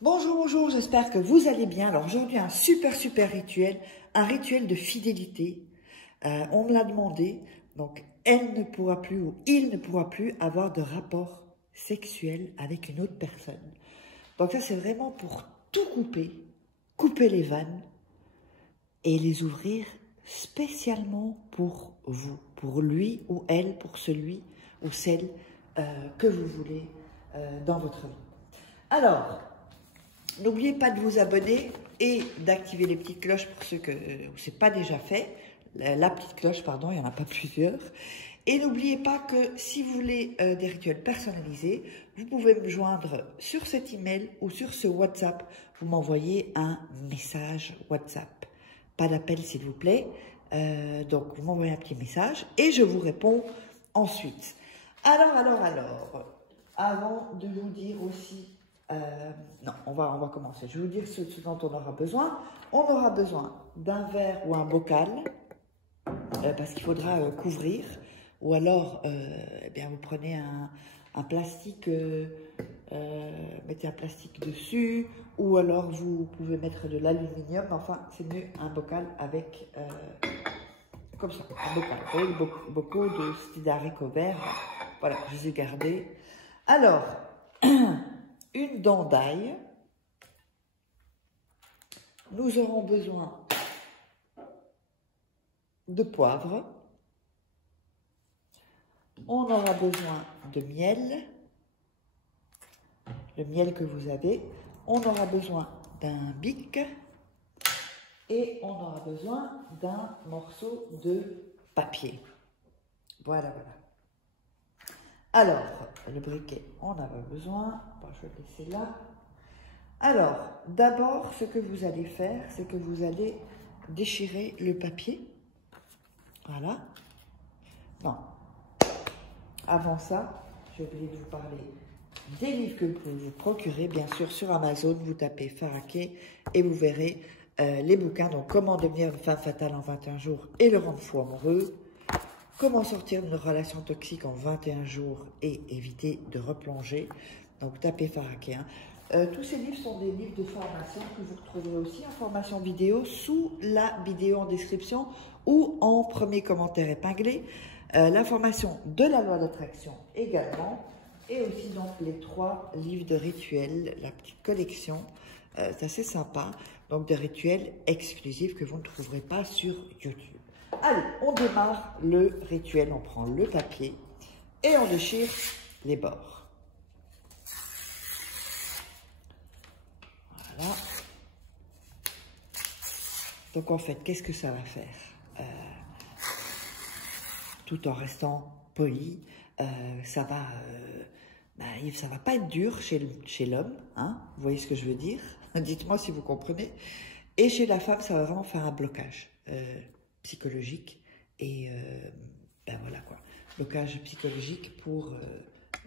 Bonjour, bonjour, j'espère que vous allez bien. Alors aujourd'hui, un super rituel, un rituel de fidélité. On me l'a demandé, donc elle ne pourra plus ou il ne pourra plus avoir de rapport sexuel avec une autre personne. Donc ça, c'est vraiment pour tout couper les vannes et les ouvrir spécialement pour vous, pour lui ou elle, pour celui ou celle que vous voulez dans votre vie. Alors, n'oubliez pas de vous abonner et d'activer les petites cloches pour ceux que ce n'est pas déjà fait. La petite cloche, pardon, il n'y en a pas plusieurs. Et n'oubliez pas que si vous voulez des rituels personnalisés, vous pouvez me joindre sur cet email ou sur ce WhatsApp. Vous m'envoyez un message WhatsApp. Pas d'appel, s'il vous plaît. Donc, vous m'envoyez un petit message et je vous réponds ensuite. Alors, avant de vous dire aussi... non, on va commencer. Je vais vous dire ce dont on aura besoin. On aura besoin d'un verre ou un bocal, parce qu'il faudra couvrir. Ou alors, eh bien, vous prenez un plastique, mettez un plastique dessus. Ou alors, vous pouvez mettre de l'aluminium. Enfin, c'est mieux un bocal avec, comme ça, un bocal. Vous voyez, beaucoup de style d'haricots verts. Voilà, je les ai gardés. Alors... une dent d'ail, nous aurons besoin de poivre, on aura besoin de miel, le miel que vous avez, on aura besoin d'un bic et on aura besoin d'un morceau de papier. Voilà. Alors, le briquet, on en a besoin. Bon, je vais le laisser là. Alors, d'abord, ce que vous allez faire, c'est que vous allez déchirer le papier. Voilà. Non. Avant ça, j'ai oublié de vous parler des livres que vous pouvez vous procurer. Bien sûr, sur Amazon, vous tapez Faraké et vous verrez les bouquins. Donc, comment devenir une femme fatale en 21 jours et le rendre fou amoureux. Comment sortir d'une relation toxique en 21 jours et éviter de replonger. Donc, tapez Faraké. Tous ces livres sont des livres de formation que vous retrouverez aussi en formation vidéo sous la vidéo en description ou en premier commentaire épinglé. L'information de la loi d'attraction également. Et aussi donc les 3 livres de rituels, la petite collection. C'est assez sympa. Donc de rituels exclusifs que vous ne trouverez pas sur YouTube. Allez, on démarre le rituel. On prend le papier et on déchire les bords. Voilà. Donc en fait, qu'est-ce que ça va faire tout en restant poli, ça va pas être dur chez l'homme, hein, vous voyez ce que je veux dire? Dites-moi si vous comprenez. Et chez la femme, ça va vraiment faire un blocage psychologique et ben voilà quoi, blocage psychologique pour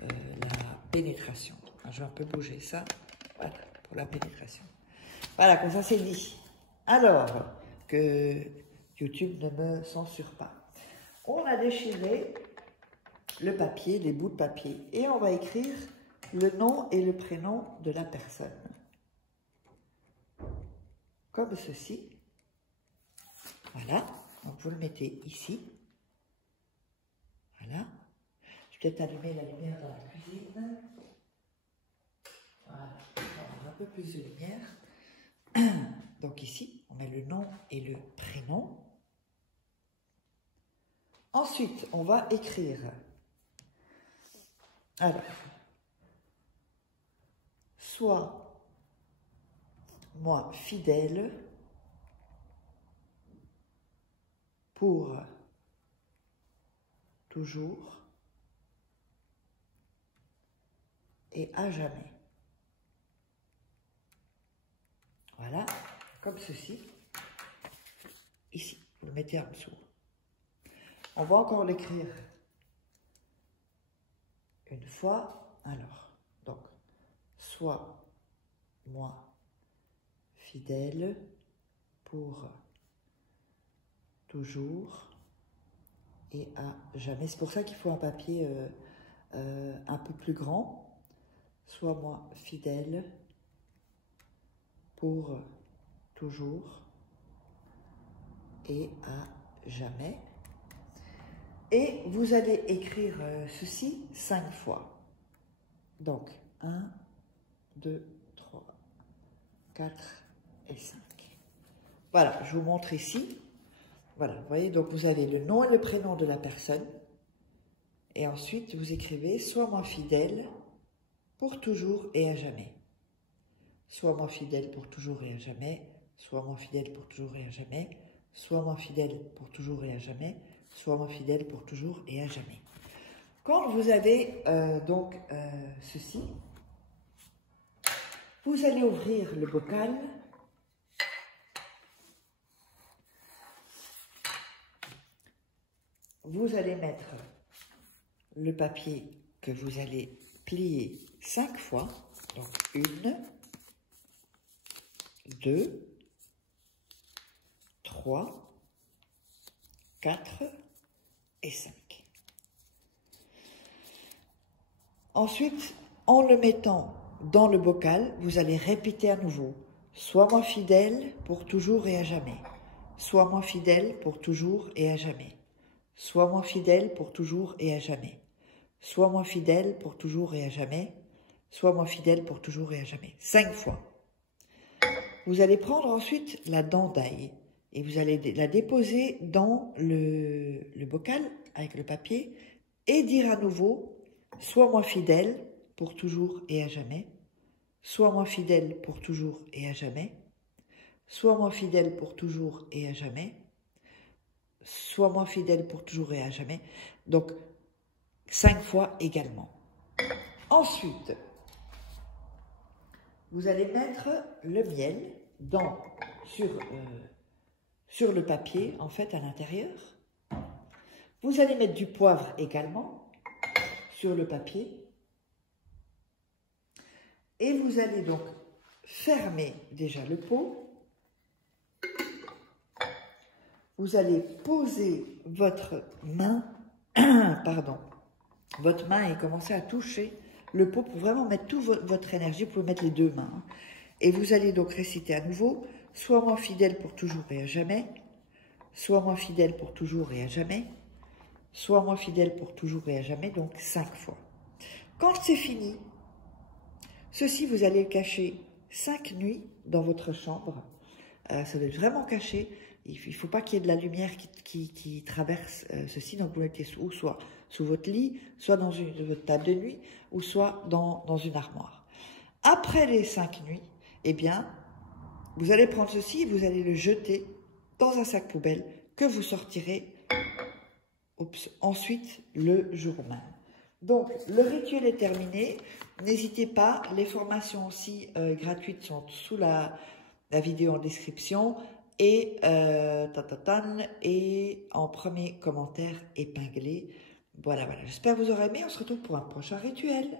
la pénétration. Alors, je vais un peu bouger ça, voilà, pour la pénétration. Voilà, comme ça c'est dit. Alors que YouTube ne me censure pas. On a déchiré le papier, les bouts de papier, et on va écrire le nom et le prénom de la personne. Comme ceci. Voilà. Donc vous le mettez ici. Voilà. Je vais peut-être allumer la lumière dans la cuisine. Voilà. On a un peu plus de lumière. Donc ici, on met le nom et le prénom. Ensuite, on va écrire. Alors, sois moi fidèle pour toujours et à jamais. Voilà, comme ceci. Ici, vous le mettez en dessous. On va encore l'écrire une fois. Alors, donc, sois moi fidèle pour toujours et à jamais. C'est pour ça qu'il faut un papier un peu plus grand. Sois moi fidèle pour toujours et à jamais. Et vous allez écrire ceci 5 fois. Donc, 1, 2, 3, 4 et 5. Voilà, je vous montre ici. Voilà, vous voyez, donc vous avez le nom et le prénom de la personne. Et ensuite, vous écrivez « Sois-moi fidèle pour toujours et à jamais ». Sois-moi fidèle pour toujours et à jamais. Sois-moi fidèle pour toujours et à jamais. Sois-moi fidèle pour toujours et à jamais. Sois-moi fidèle pour toujours et à jamais. Quand vous avez ceci, vous allez ouvrir le bocal. Vous allez mettre le papier que vous allez plier 5 fois. Donc 1, 2, 3, 4 et 5. Ensuite, en le mettant dans le bocal, vous allez répéter à nouveau « Sois-moi fidèle pour toujours et à jamais. Sois-moi fidèle pour toujours et à jamais. Sois-moi fidèle pour toujours et à jamais. Sois-moi fidèle pour toujours et à jamais. Sois-moi fidèle pour toujours et à jamais. » 5 fois. Vous allez prendre ensuite la dent d'ail et vous allez la déposer dans le bocal avec le papier et dire à nouveau « Sois-moi fidèle pour toujours et à jamais. Sois-moi fidèle pour toujours et à jamais. Sois-moi fidèle pour toujours et à jamais. Sois-moi fidèle pour toujours et à jamais. » Donc, 5 fois également. Ensuite, vous allez mettre le miel sur le papier, en fait, à l'intérieur. Vous allez mettre du poivre également sur le papier. Et vous allez donc fermer déjà le pot. Vous allez poser votre main, votre main et commencer à toucher le pot pour vraiment mettre toute votre énergie. Vous pouvez mettre les 2 mains. Et vous allez donc réciter à nouveau « Sois-moi fidèle pour toujours et à jamais. Sois-moi fidèle pour toujours et à jamais. Sois-moi fidèle pour toujours et à jamais. » Donc 5 fois. Quand c'est fini, ceci, vous allez le cacher 5 nuits dans votre chambre. Ça doit être vraiment caché. Il ne faut pas qu'il y ait de la lumière qui traverse ceci. Donc, vous le mettez soit sous votre lit, soit dans votre table de nuit, ou soit dans une armoire. Après les 5 nuits, eh bien, vous allez prendre ceci et vous allez le jeter dans un sac poubelle que vous sortirez ensuite le jour même. Donc, le rituel est terminé. N'hésitez pas, les formations aussi gratuites sont sous la vidéo en description et en premier commentaire épinglé. Voilà, j'espère que vous aurez aimé. On se retrouve pour un prochain rituel.